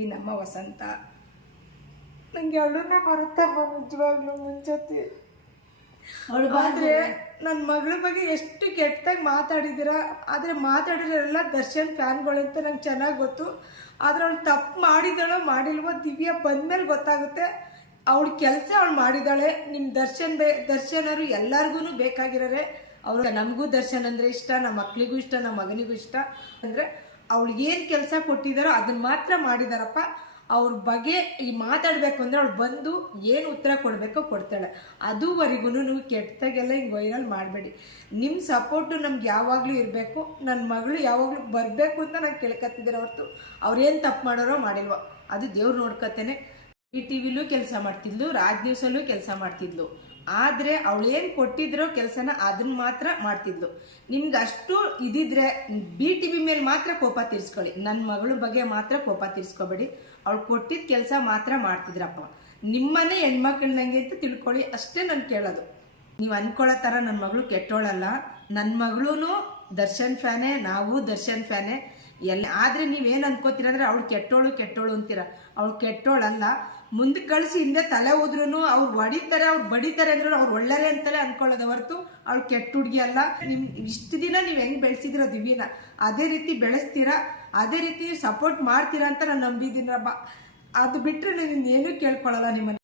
ದಿವಿ ನಮ್ಮ ವಸಂತ. ನಂಗೆ ಅವಳನ್ನ ಬರುತ್ತಮ್ಮ ನಿಜವಾಗ್ಲೂ ಅವಳು ಆದರೆ ನನ್ನ ಮಗಳ ಬಗ್ಗೆ ಎಷ್ಟು ಕೆಟ್ಟದಾಗಿ ಮಾತಾಡಿದ್ದೀರಾ? ಆದರೆ ಮಾತಾಡಿರೋರೆಲ್ಲ ದರ್ಶನ್ ಫ್ಯಾನ್ಗಳು ಅಂತ ನಂಗೆ ಚೆನ್ನಾಗಿ ಗೊತ್ತು. ಆದ್ರೆ ಅವಳು ತಪ್ಪು ಮಾಡಿದಾಳೋ ಮಾಡಿಲ್ವೋ ದಿವ್ಯಾ ಬಂದ್ಮೇಲೆ ಗೊತ್ತಾಗುತ್ತೆ. ಅವಳ ಕೆಲಸ ಅವಳು ಮಾಡಿದಾಳೆ ನಿಮ್ಮ ದರ್ಶನ್ ಬೇ ದರ್ಶನರು ಎಲ್ಲರಿಗೂ ಬೇಕಾಗಿರೋರೆ. ಅವ್ರ ನಮಗೂ ದರ್ಶನ್ ಅಂದರೆ ಇಷ್ಟ ನಮ್ಮ ಮಕ್ಕಳಿಗೂ ಇಷ್ಟ ನಮ್ಮ ಮಗನಿಗೂ ಇಷ್ಟ. ಅಂದರೆ ಏನು ಕೆಲಸ ಕೊಟ್ಟಿದ್ದಾರೋ ಅದನ್ನ ಮಾತ್ರ ಮಾಡಿದಾರಪ್ಪ. ಅವ್ರ ಬಗ್ಗೆ ಈ ಮಾತಾಡಬೇಕು ಅಂದ್ರೆ ಅವಳು ಬಂದು ಏನು ಉತ್ತರ ಕೊಡಬೇಕೋ ಕೊಡ್ತಾಳೆ. ಅದುವರೆಗೂ ನೀವು ಕೆಟ್ಟದಾಗೆಲ್ಲ ಹಿಂಗೆ ವೈರಲ್ ಮಾಡಬೇಡಿ. ನಿಮ್ಮ ಸಪೋರ್ಟು ನಮ್ಗೆ ಯಾವಾಗಲೂ ಇರಬೇಕು. ನನ್ನ ಮಗಳು ಯಾವಾಗಲೂ ಬರಬೇಕು ಅಂತ ನಾನು ಕೇಳ್ಕೊತಿದ್ದೀರ ಹೊರತು. ಅವ್ರೇನು ತಪ್ಪು ಮಾಡೋರೋ ಮಾಡಿಲ್ವೋ. ಅದು ದೇವ್ರು ನೋಡ್ಕೊತೇನೆ. ಈ ಟಿ ವಿಲೂ ಕೆಲಸ ಮಾಡ್ತಿದ್ಲು ರಾಜ್ ನ್ಯೂಸಲ್ಲೂ ಕೆಲಸ ಮಾಡ್ತಿದ್ಲು. ಆದರೆ ಏನು ಕೊಟ್ಟಿದ್ರೋ ಕೆಲಸನ ಅದನ್ನ ಮಾತ್ರ ಮಾಡ್ತಿದ್ಲು. ನಿಮ್ಗೆ ಅಷ್ಟು ಇದಿದ್ರೆ ಬಿ ಟಿ ವಿ ಮೇಲೆ ಮಾತ್ರ ಕೋಪ ತೀರಿಸ್ಕೊಳ್ಳಿ. ನನ್ನ ಮಗಳ ಬಗ್ಗೆ ಮಾತ್ರ ಕೋಪ ತೀರಿಸ್ಕೊಬೇಡಿ. ಅವಳು ಕೊಟ್ಟಿದ್ದ ಕೆಲಸ ಮಾತ್ರ ಮಾಡ್ತಿದ್ರಪ್ಪ. ನಿಮ್ಮನೆ ಹೆಣ್ಮಕ್ಳನ್ನಂಗೆ ಅಂತ ತಿಳ್ಕೊಳ್ಳಿ, ಅಷ್ಟೇ ನಾನು ಕೇಳೋದು. ನೀವು ಅನ್ಕೊಳ್ಳೋ ಥರ ನನ್ನ ಮಗಳು ಕೆಟ್ಟೋಳಲ್ಲ. ನನ್ನ ಮಗಳೂ ದರ್ಶನ್ ಫ್ಯಾನೇ, ನಾವು ದರ್ಶನ್ ಫ್ಯಾನೇ. ಎಲ್ಲ ಆದರೆ ನೀವೇನು ಅನ್ಕೋತೀರ ಅಂದರೆ ಅವಳು ಕೆಟ್ಟೋಳು ಕೆಟ್ಟೋಳು ಅಂತೀರ. ಅವಳು ಕೆಟ್ಟೋಳಲ್ಲ. ಮುಂದೆ ಕಳಿಸಿ ಹಿಂದೆ ತಲೆ ಹೋದ್ರೂ ಅವ್ರು ಹೊಡಿತಾರೆ, ಅವ್ರು ಬಡಿತಾರೆ ಅಂದ್ರೂ ಅವ್ರು ಒಳ್ಳೆಯರೆ ಅಂತಲೇ ಅನ್ಕೊಳ್ಳೋದು ಹೊರತು ಅವ್ಳು ಕೆಟ್ಟ ಹುಡುಗಿ ಅಲ್ಲ. ನಿಮ್ ಇಷ್ಟು ದಿನ ನೀವು ಹೆಂಗೆ ಬೆಳೆಸಿದಿರೋ ದಿವ್ಯನ, ಅದೇ ರೀತಿ ಬೆಳೆಸ್ತೀರಾ, ಅದೇ ರೀತಿ ಸಪೋರ್ಟ್ ಮಾಡ್ತೀರಾ ಅಂತ ನಾನು ನಂಬಿದ್ದೀನಪ್ಪ ಅದು ಬಿಟ್ಟರೆ ನಾನು ಇನ್ನೇನು ಕೇಳ್ಕೊಳ್ಳಲ್ಲ ನಿಮ್ಮನ್ನು